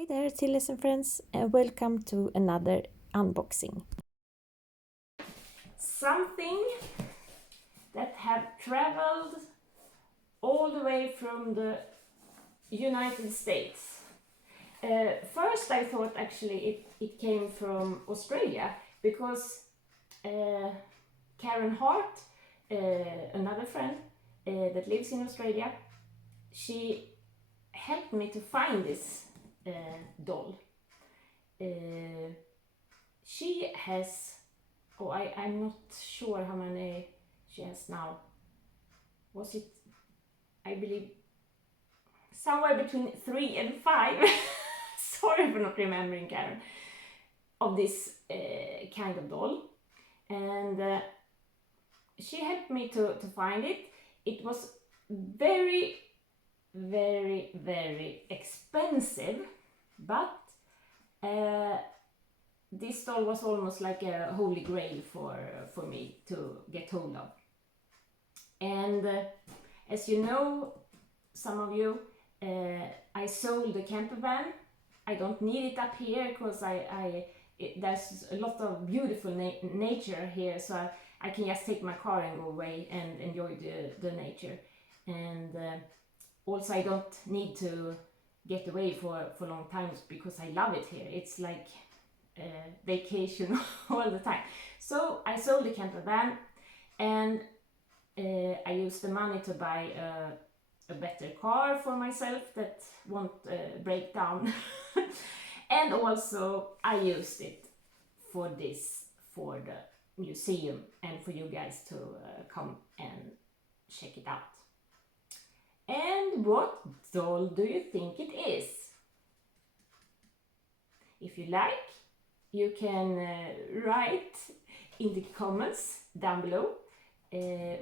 Hi there, TLSM friends, and welcome to another unboxing. Something that have traveled all the way from the United States. First I thought actually it came from Australia because Karen Hart, another friend that lives in Australia, she helped me to find this doll. She has, I'm not sure how many she has now. Was it, I believe, somewhere between 3 and 5, sorry for not remembering, Karen, of this kind of doll. And she helped me to find it. It was very, very, very expensive, but this doll was almost like a holy grail for me to get hold of. And as you know, some of you, I sold the camper van. I don't need it up here because there's a lot of beautiful nature here, so I can just take my car and go away and enjoy the nature. And also I don't need to get away for long times because I love it here. It's like vacation all the time. So I sold the camper van and I used the money to buy a better car for myself that won't break down. And also I used it for the museum and for you guys to come and check it out. And what doll do you think it is? If you like, you can write in the comments down below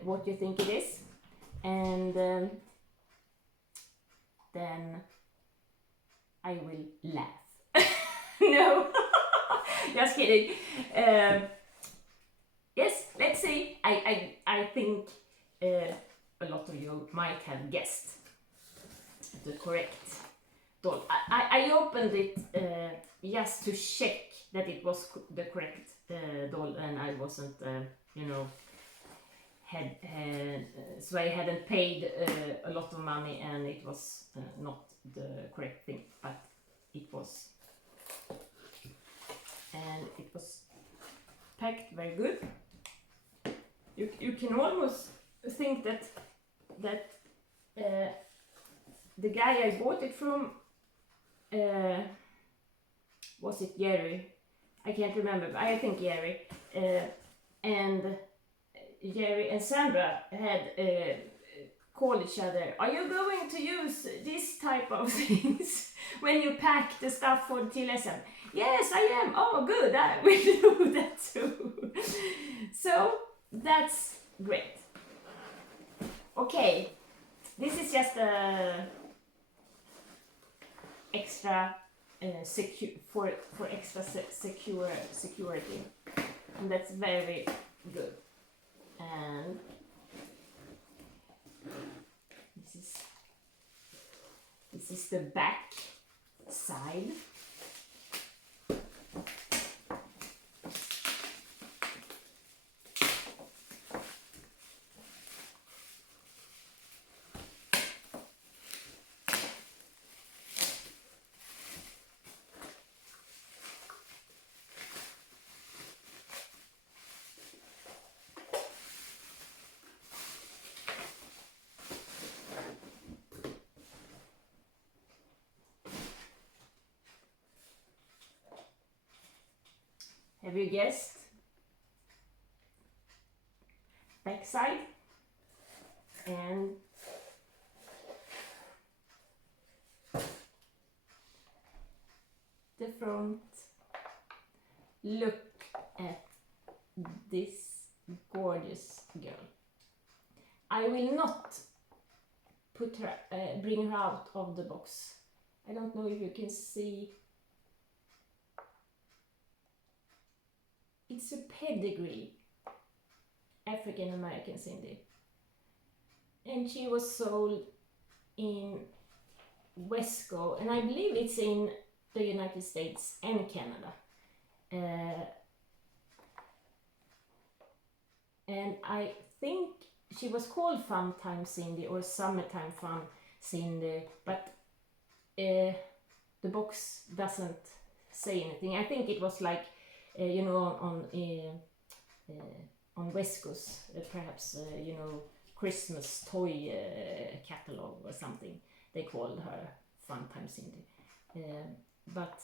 what you think it is, and then I will laugh. No, just kidding. Yes, let's see. I think a lot of you might have guessed the correct doll. I opened it just to check that it was the correct doll, and I wasn't, so I hadn't paid a lot of money, and it was not the correct thing, but it was, and it was packed very good. You can almost think that the guy I bought it from, was it Jerry? I can't remember, but I think Jerry. And Jerry and Sandra had called each other, are you going to use this type of things when you pack the stuff for the TLSM? Yes, I am. Oh, good, I will do that too. So that's great. Okay, this is just a extra for extra security, and that's very good. And this is the back side. Have you guessed? Back side and the front. Look at this gorgeous girl. I will not put her, bring her out of the box. I don't know if you can see. It's a Pedigree, African American Sindy, and she was sold in Wesco, and I believe it's in the United States and Canada. And I think she was called Funtime Sindy or Summertime Fun Sindy, but the box doesn't say anything. I think it was like, you know, on Wesco's, perhaps, you know, Christmas toy catalog or something. They called her Funtime Sindy. But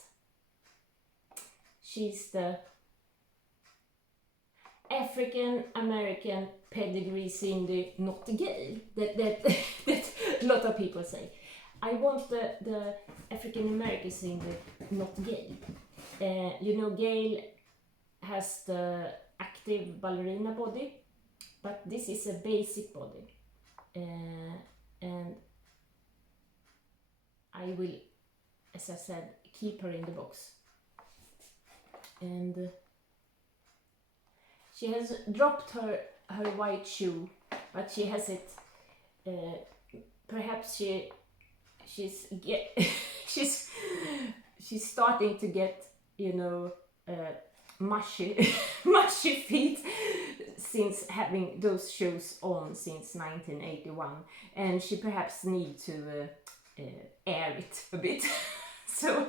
she's the African American pedigree Sindy, not gay. That a lot of people say. I want the African American Sindy, not gay. You know, Graal has the active ballerina body, but this is a basic body. And I will, as I said, keep her in the box. And she has dropped her white shoe, but she has it. Perhaps she's starting to get, you know, mushy feet since having those shoes on since 1981, and she perhaps need to air it a bit. So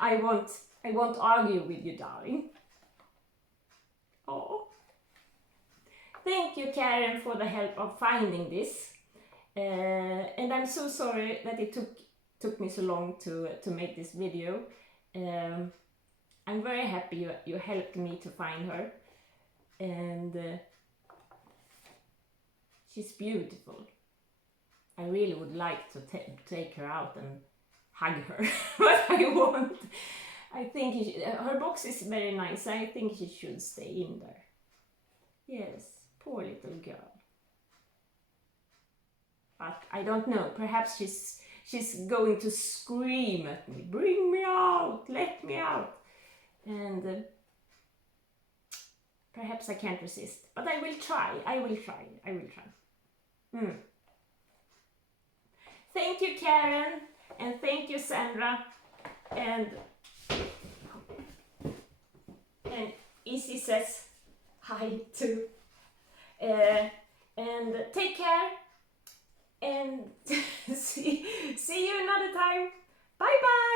I won't argue with you, darling. Oh, thank you, Karen, for the help of finding this. And I'm so sorry that it took me so long to make this video. I'm very happy you helped me to find her, and she's beautiful. I really would like to take her out and hug her, but I won't. I think her box is very nice. I think she should stay in there. Yes, poor little girl. But I don't know, perhaps she's going to scream at me, bring me out, let me out. And perhaps I can't resist, but I will try. Thank you, Karen, and thank you, Sandra, and Izzy says hi too. And take care, and see you another time. Bye bye.